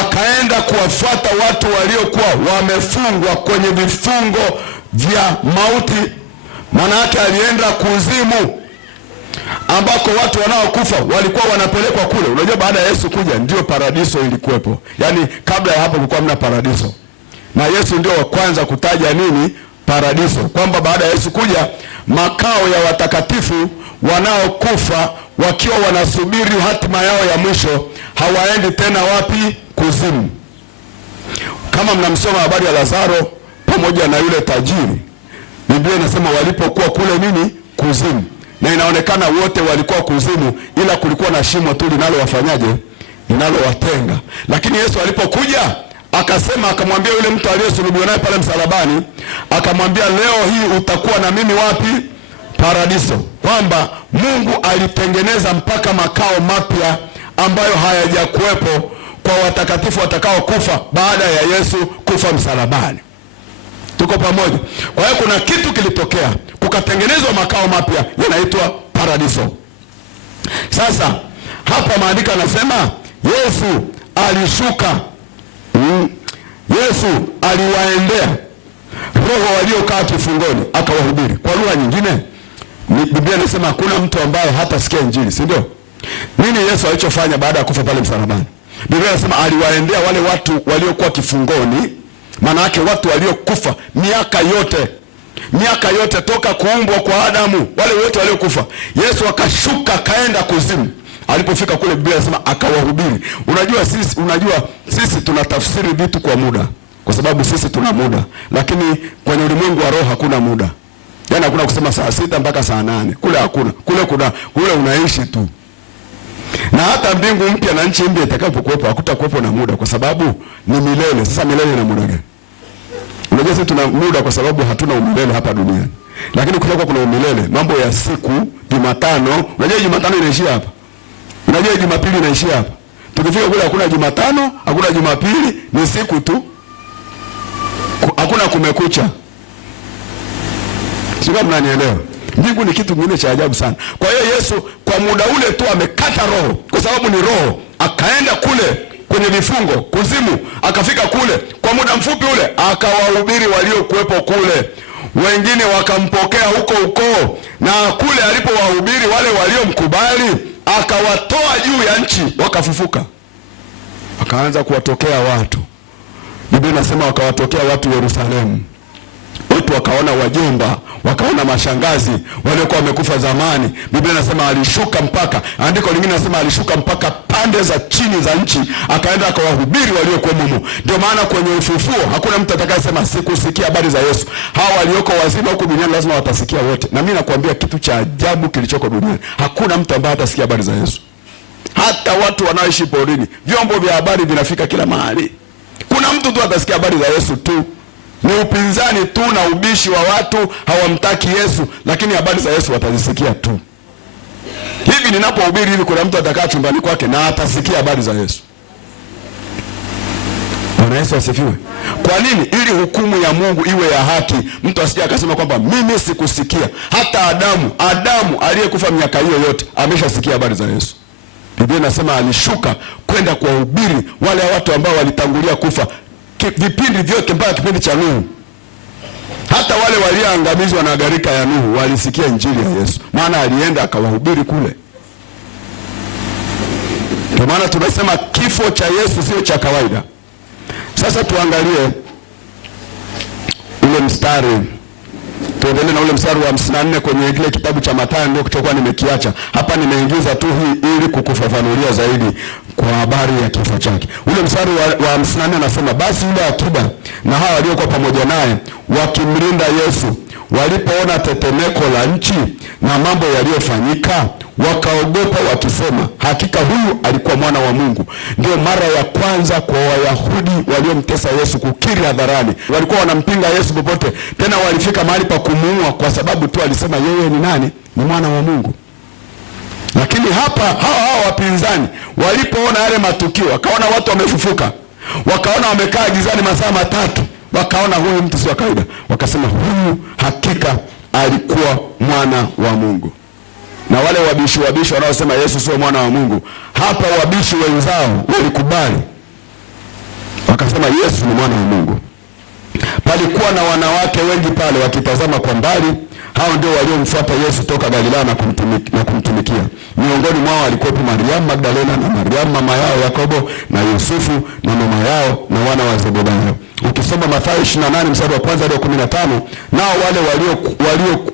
akaenda kuwafuata watu waliokuwa wamefungwa kwenye vifungo vya mauti. Maana yake alienda kuzimu, ambako watu wanaokufa walikuwa wanapelekwa kule. Unajua baada ya Yesu kuja ndio paradiso ilikuwepo. Yaani kabla ya hapo kulikuwa hamna paradiso. Na Yesu ndio wa kwanza kutaja nini? Paradiso. Kwamba baada ya Yesu kuja makao ya watakatifu wanaokufa wakiwa wanasubiri hatima yao ya mwisho, hawaendi tena wapi? Kuzimu. Kama mnamsoma habari ya Lazaro pamoja na yule tajiri, Biblia inasema walipokuwa kule nini? Kuzimu. Na inaonekana wote walikuwa kuzimu, ila kulikuwa na shimo tu linalowafanyaje? Linalowatenga. Lakini Yesu alipokuja akasema, akamwambia yule mtu aliyesulubiwa naye pale msalabani, akamwambia leo hii utakuwa na mimi wapi? Paradiso. Kwamba Mungu alitengeneza mpaka makao mapya ambayo hayajakuwepo kwa watakatifu watakao kufa baada ya Yesu kufa msalabani. Tuko pamoja? Kwa hiyo kuna kitu kilitokea, kukatengenezwa makao mapya yanaitwa paradiso. Sasa hapa maandiko yanasema Yesu alishuka, Yesu aliwaendea roho waliokaa kifungoni akawahubiri. Kwa lugha nyingine, Biblia inasema hakuna mtu ambaye hatasikia injili, si ndio? Nini Yesu alichofanya baada ya kufa pale msalabani? Biblia inasema aliwaendea wale watu waliokuwa kifungoni. Maana yake watu waliokufa miaka yote toka kuumbwa kwa Adamu, wale wote waliokufa, Yesu akashuka kaenda kuzimu. Alipofika kule, Biblia inasema akawahubiri. Unajua sisi tunatafsiri vitu kwa muda, kwa sababu sisi tuna muda, lakini kwenye ulimwengu wa roho hakuna muda. Yaani hakuna kusema saa 6 mpaka saa 8. Kule hakuna. Kule unaishi tu. Na hata mbingu mpya na nchi mpya itakapokuwepo hakutakuwepo na muda, kwa sababu ni milele. Sasa milele na muda gani? Unajua sisi tuna muda kwa sababu hatuna umilele hapa duniani. Lakini kutakuwa kuna umilele. Mambo ya siku, Jumatano, unajua Jumatano inaishia hapa. Unajua Jumapili inaishia hapa. Tukifika kule hakuna Jumatano, hakuna Jumapili, ni siku tu. Hakuna kumekucha. Sio, mnanielewa? Mbingu ni kitu kingine cha ajabu sana. Kwa hiyo Yesu kwa muda ule tu amekata roho, kwa sababu ni roho, akaenda kule kwenye vifungo kuzimu, akafika kule kwa muda mfupi ule akawahubiri waliokuwepo kule. Wengine wakampokea huko, na kule alipowahubiri wale waliomkubali akawatoa juu ya nchi, wakafufuka. Akaanza kuwatokea watu. Biblia inasema wakawatokea watu Yerusalemu. Watu wakaona wajomba, wakaona mashangazi waliokuwa wamekufa zamani. Biblia inasema alishuka mpaka, andiko lingine nasema alishuka mpaka pande za chini za nchi, akaenda akawahubiri waliokuwa mumo. Ndio maana kwenye ufufuo hakuna mtu atakayesema sikusikia habari za Yesu. Hawa walioko wazima huko duniani lazima watasikia wote. Na mimi nakwambia kitu cha ajabu kilichoko duniani, hakuna mtu ambaye hatasikia habari za Yesu. Hata watu wanaoishi porini, vyombo vya habari vinafika kila mahali. Kuna mtu tu atasikia habari za Yesu tu. Ni upinzani tu na ubishi wa watu, hawamtaki Yesu, lakini habari za Yesu watazisikia tu. Hivi ninapohubiri hivi, kuna mtu atakaa chumbani kwake na atasikia habari za Yesu. Bwana Yesu asifiwe. Kwa nini? Ili hukumu ya Mungu iwe ya haki. Mtu asije akasema kwamba mimi sikusikia. Hata Adamu aliyekufa miaka hiyo yote ameshasikia habari za Yesu. Biblia inasema alishuka kwenda kuwahubiri wale watu ambao walitangulia kufa vipindi vyote mpaka kipindi cha Nuhu. Hata wale walioangamizwa na gharika ya Nuhu walisikia injili ya Yesu, maana alienda akawahubiri kule. Kwa maana tunasema kifo cha Yesu sio cha kawaida. Sasa tuangalie ule mstari, tuendelee na ule mstari wa 54 kwenye kile kitabu cha Mathayo, ndio kitakuwa nimekiacha hapa. Nimeingiza tu hii ili kukufafanulia zaidi kwa habari ya kifo chake. Ule mstari wa 54 anasema, basi yule akida na hao waliokuwa pamoja naye wakimlinda Yesu walipoona tetemeko la nchi na mambo yaliyofanyika, wakaogopa wakisema, hakika huyu alikuwa mwana wa Mungu. Ndio mara ya kwanza kwa Wayahudi waliomtesa Yesu kukiri hadharani. Walikuwa wanampinga Yesu popote, tena walifika mahali pa kumuua kwa sababu tu alisema yeye ni nani? Ni mwana wa Mungu. Lakini hapa hao wapinzani walipoona yale matukio, wakaona watu wamefufuka, wakaona wamekaa gizani masaa 3, wakaona huyu mtu sio kawaida, wakasema huyu hakika alikuwa mwana wa Mungu. Na wale wabishi wanaosema Yesu sio mwana wa Mungu, hapa wabishi wenzao walikubali, wakasema Yesu ni mwana wa Mungu. Palikuwa na wanawake wengi pale wakitazama kwa mbali. Hao ndio waliomfuata Yesu toka Galilaya na kumtumikia. Miongoni mwao alikuwa Mariamu Magdalena na Mariamu mama yao Yakobo na Yusufu na mama yao na wana wa Zebedayo. Ukisoma Mathayo 28 mstari wa 1 hadi 15, nao wale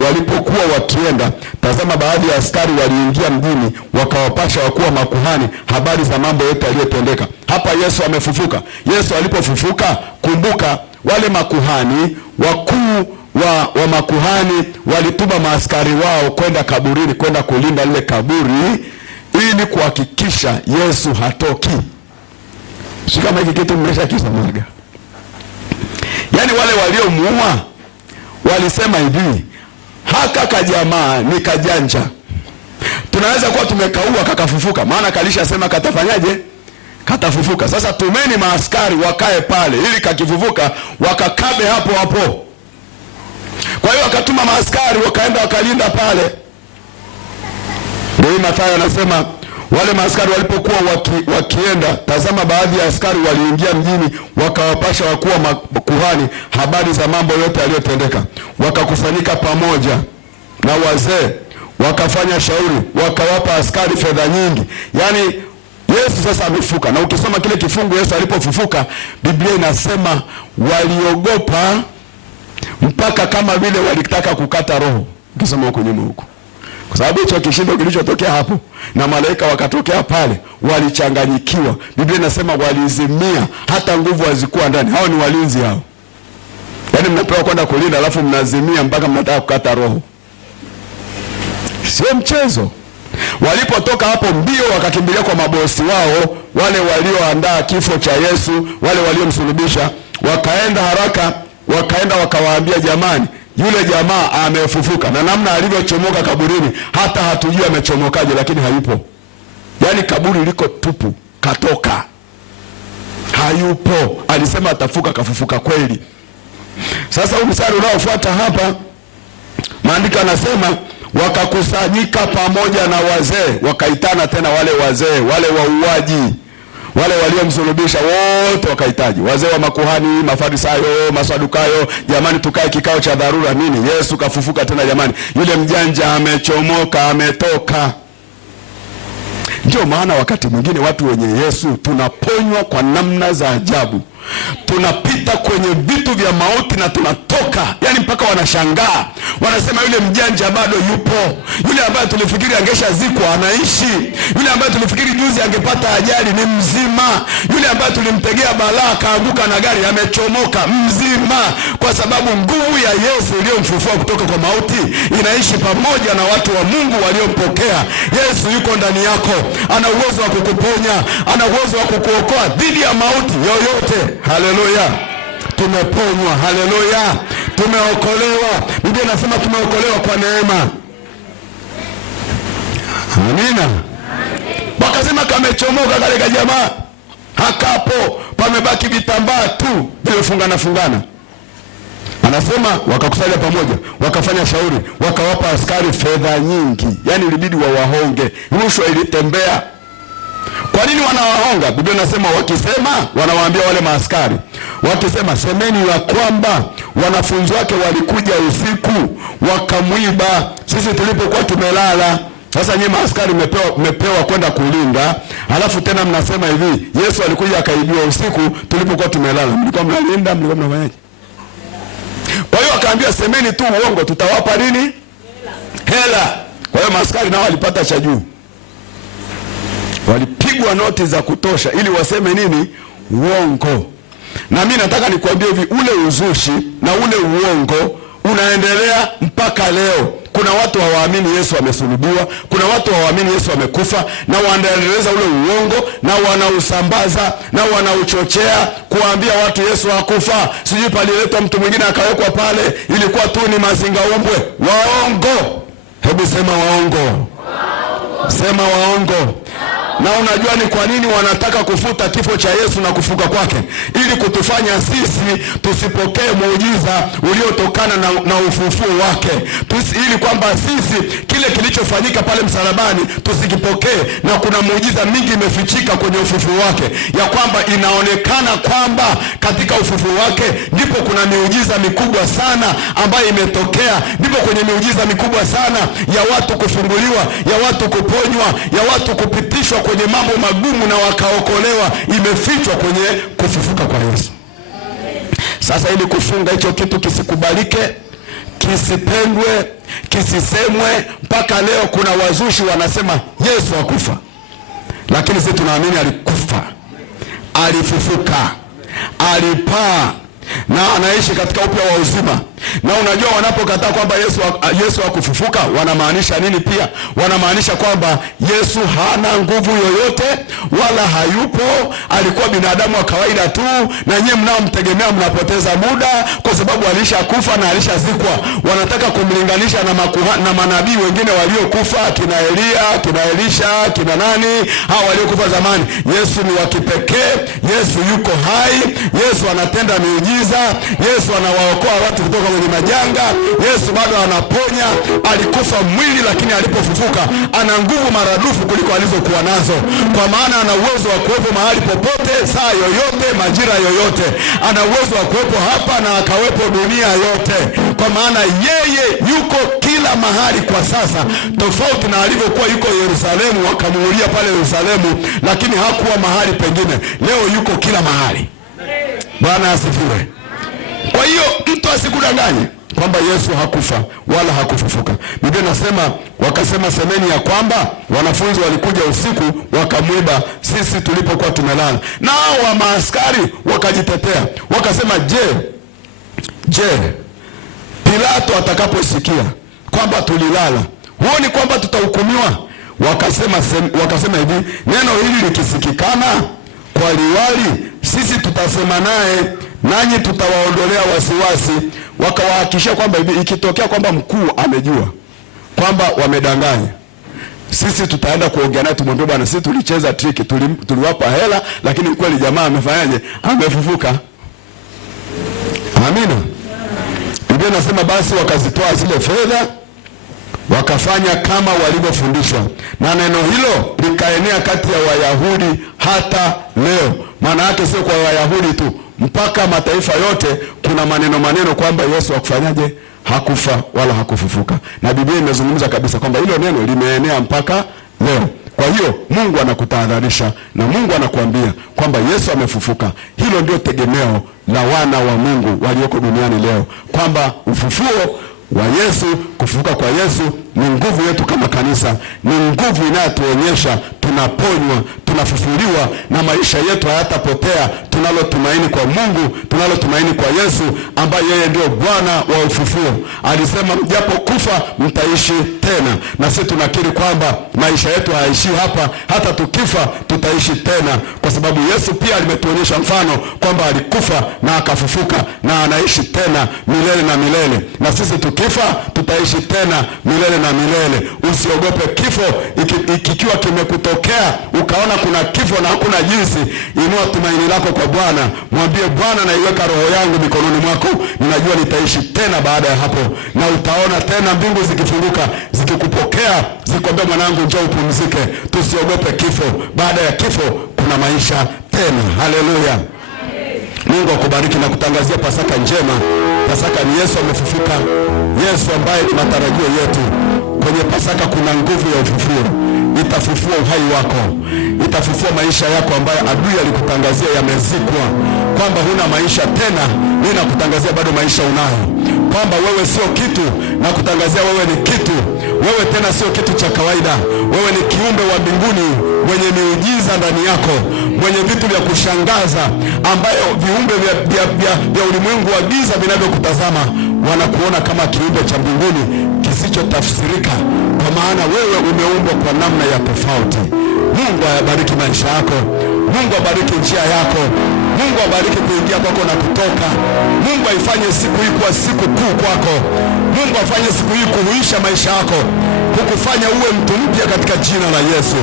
walipokuwa wakienda, tazama baadhi ya askari waliingia mjini, wakawapasha wakuu wa makuhani habari za mambo yote yaliyotendeka. Hapa Yesu amefufuka. Yesu alipofufuka, kumbuka wale makuhani wakuu wa makuhani walituma maaskari wao kwenda kaburini, kwenda kulinda lile kaburi ili kuhakikisha Yesu hatoki. Si kama hiki kitu mmeshakisomaga. Yaani wale waliomuua walisema hivi, haka kajamaa ni kajanja, tunaweza kuwa tumekaua kakafufuka, maana kalishasema katafanyaje? Katafufuka. Sasa tumeni maaskari wakae pale ili kakifufuka wakakabe hapo hapo. Kwa hiyo wakatuma maaskari wakaenda wakalinda pale. Ndio Mathayo anasema wale maaskari walipokuwa wakienda, tazama baadhi ya askari waliingia mjini, wakawapasha wakuu wa makuhani habari za mambo yote yaliyotendeka. Wakakusanyika pamoja na wazee, wakafanya shauri, wakawapa askari fedha nyingi. Yaani Yesu sasa amefufuka. Na ukisoma kile kifungu Yesu alipofufuka, Biblia inasema waliogopa mpaka kama vile walitaka kukata roho. Ukisoma huko nyuma huko, kwa sababu hicho kishindo kilichotokea hapo na malaika wakatokea pale, walichanganyikiwa. Biblia inasema walizimia, hata nguvu hazikuwa ndani. Hao ni walinzi hao. Yaani mnapewa kwenda kulinda alafu mnazimia mpaka mnataka kukata roho. Sio mchezo. Walipotoka hapo mbio wakakimbilia kwa mabosi wao, wale walioandaa kifo cha Yesu, wale waliomsulubisha. Wakaenda haraka, wakaenda wakawaambia, jamani, yule jamaa amefufuka, na namna alivyochomoka kaburini hata hatujui amechomokaje, lakini hayupo. Yaani kaburi liko tupu, katoka, hayupo. Alisema atafuka, kafufuka kweli. Sasa mstari unaofuata hapa, maandiko yanasema wakakusanyika pamoja na wazee. Wakaitana tena wale wazee, wale wauaji, wale waliomsulubisha, wote wakahitaji. Wazee wa makuhani, Mafarisayo, Masadukayo, jamani tukae kikao cha dharura. Nini? Yesu kafufuka tena jamani. Yule mjanja amechomoka, ametoka. Ndio maana wakati mwingine watu wenye Yesu tunaponywa kwa namna za ajabu. Tunapita kwenye vitu vya mauti na tunatoka, yani mpaka wanashangaa, wanasema yule mjanja bado yupo, yule ambaye tulifikiri angeshazikwa anaishi, yule ambaye tulifikiri juzi angepata ajali ni mzima, yule ambaye tulimtegea balaa akaanguka na gari amechomoka mzima, kwa sababu nguvu ya Yesu iliyomfufua kutoka kwa mauti inaishi pamoja na watu wa Mungu waliompokea. Yesu yuko ndani yako, ana uwezo wa kukuponya, ana uwezo wa kukuokoa dhidi ya mauti yoyote. Haleluya, tumeponywa. Haleluya, tumeokolewa. Biblia inasema tumeokolewa kwa neema. Amina. Wakasema kamechomoka kale ka jamaa, hakapo, pamebaki vitambaa tu vimefungana. Anasema wakakusanya pamoja, wakafanya shauri, wakawapa askari fedha nyingi, yani ilibidi wawahonge, rushwa ilitembea. Kwa nini wanawahonga? Biblia inasema wakisema, wanawaambia wale maaskari, wakisema semeni ya kwamba wanafunzi wake walikuja usiku wakamwiba sisi tulipokuwa tumelala. Sasa nyinyi maaskari mmepewa kwenda kulinda, alafu tena mnasema hivi Yesu alikuja akaibiwa usiku tulipokuwa tumelala. Mlikuwa mnalinda, mlikuwa mnafanyaje? Kwa hiyo akaambia semeni tu uongo, tutawapa nini? Hela. Kwa hiyo maaskari nao walipata cha juu, walipigwa noti za kutosha ili waseme nini? Uongo. Na mimi nataka nikwambie hivi, ule uzushi na ule uongo unaendelea mpaka leo. Kuna watu hawaamini Yesu amesulubiwa, kuna watu hawaamini Yesu amekufa, na wanaendeleza ule uongo na wanausambaza na wanauchochea kuambia watu Yesu hakufa, sijui paliletwa mtu mwingine akawekwa pale, ilikuwa tu ni mazingaumbwe. Waongo. Hebu sema waongo. Sema waongo. Na unajua ni kwa nini wanataka kufuta kifo cha Yesu na kufuka kwake? Ili kutufanya sisi tusipokee muujiza uliotokana na ufufuo wake. Ili kwamba sisi kile kilichofanyika pale msalabani tusikipokee, na kuna muujiza mingi imefichika kwenye ufufuo wake, ya kwamba inaonekana kwamba katika ufufuo wake ndipo kuna miujiza mikubwa sana ambayo imetokea. Ndipo kwenye miujiza mikubwa sana ya watu kufunguliwa, ya watu kuponywa, ya watu kupitishwa kwenye mambo magumu na wakaokolewa, imefichwa kwenye kufufuka kwa Yesu. Sasa ili kufunga hicho kitu kisikubalike, kisipendwe, kisisemwe, mpaka leo kuna wazushi wanasema Yesu hakufa, lakini sisi tunaamini alikufa, alifufuka, alipaa na anaishi katika upya wa uzima. Na unajua wanapokataa kwamba Yesu hakufufuka wanamaanisha nini? Pia wanamaanisha kwamba Yesu hana nguvu yoyote wala hayupo, alikuwa binadamu wa kawaida tu, na nyinyi mnaomtegemea mnapoteza muda kwa sababu alishakufa na alishazikwa. Wanataka kumlinganisha na manabii wengine waliokufa, kina Elia, kina Elisha, kina nani, hao waliokufa zamani. Yesu ni wa kipekee, Yesu yuko hai, Yesu anatenda miujiza, Yesu anawaokoa watu kutoka kwenye majanga, Yesu bado anaponya. Alikufa mwili, lakini alipofufuka ana nguvu maradufu kuliko alizokuwa nazo, kwa maana ana uwezo wa kuwepo mahali popote, saa yoyote, majira yoyote. Ana uwezo wa kuwepo hapa na akawepo dunia yote, kwa maana yeye yuko kila mahali kwa sasa, tofauti na alivyokuwa yuko Yerusalemu, wakamuulia pale Yerusalemu, lakini hakuwa mahali pengine. Leo yuko kila mahali. Bwana asifiwe. Kwa hiyo mtu asikudanganye kwamba Yesu hakufa wala hakufufuka. Biblia inasema wakasema semeni ya kwamba wanafunzi walikuja usiku wakamwiba sisi tulipokuwa tumelala. Nao wa maaskari wakajitetea wakasema, je Pilato atakaposikia kwamba tulilala, huoni kwamba tutahukumiwa? Wakasema hivi, neno hili likisikikana kwa liwali, sisi tutasema naye, nanyi tutawaondolea wasiwasi. Wakawahakikishia kwamba ikitokea kwamba mkuu amejua kwamba wamedanganya, sisi tutaenda kuongea naye, tumwambie bwana, sisi tulicheza triki, tuliwapa hela, lakini kweli jamaa amefanyaje? Amefufuka. Amina. Biblia inasema basi wakazitoa zile fedha wakafanya kama walivyofundishwa, na neno hilo likaenea kati ya Wayahudi hata leo. Maana yake sio kwa Wayahudi tu, mpaka mataifa yote kuna maneno kwamba Yesu hakufanyaje? Hakufa wala hakufufuka. Na Biblia imezungumza kabisa kwamba hilo neno limeenea mpaka leo. Kwa hiyo Mungu anakutahadharisha na Mungu anakuambia kwamba Yesu amefufuka. Hilo ndio tegemeo la wana wa Mungu walioko duniani leo, kwamba ufufuo wa Yesu, kufufuka kwa Yesu ni nguvu yetu kama kanisa, ni nguvu inayotuonyesha tunaponywa, tunafufuliwa na maisha yetu hayatapotea. Tunalo tumaini kwa Mungu, tunalo tumaini kwa Yesu ambaye yeye ndio Bwana wa ufufuo. Alisema mjapokufa mtaishi tena, na sisi tunakiri kwamba maisha yetu hayaishi hapa, hata tukifa tutaishi tena, kwa sababu Yesu pia alimetuonyesha mfano kwamba alikufa na akafufuka na anaishi tena milele na milele, na sisi tukifa tutaishi tena milele na milele. Usiogope kifo. Ikiwa kimekutokea ukaona kuna kifo na hakuna jinsi, inua tumaini lako kwa Bwana, mwambie Bwana, naiweka roho yangu mikononi mwako, ninajua nitaishi tena baada ya hapo. Na utaona tena mbingu zikifunguka zikikupokea, zikwambia mwanangu, njoo upumzike. Tusiogope kifo, baada ya kifo kuna maisha tena. Haleluya. Mungu akubariki na kutangazia Pasaka njema. Pasaka ni Yesu amefufuka, Yesu ambaye ni matarajio yetu. Kwenye Pasaka kuna nguvu ya ufufuo. Itafufua uhai wako, itafufua maisha yako ambayo adui alikutangazia yamezikwa, kwamba huna maisha tena. Mimi nakutangazia bado maisha unayo, kwamba wewe sio kitu, na kutangazia wewe ni kitu. Wewe tena sio kitu cha kawaida, wewe ni kiumbe wa mbinguni mwenye miujiza ndani yako, mwenye vitu vya kushangaza ambayo viumbe vya ulimwengu wa giza vinavyokutazama wanakuona kama kiumbe cha mbinguni kisichotafsirika, kwa maana wewe umeumbwa kwa namna ya tofauti. Mungu ayabariki maisha yako, Mungu abariki njia yako, Mungu abariki kuingia kwako na kutoka. Mungu aifanye siku hii kuwa siku kuu kwako. Mungu afanye siku hii kuhuisha maisha yako, kukufanya uwe mtu mpya katika jina la Yesu.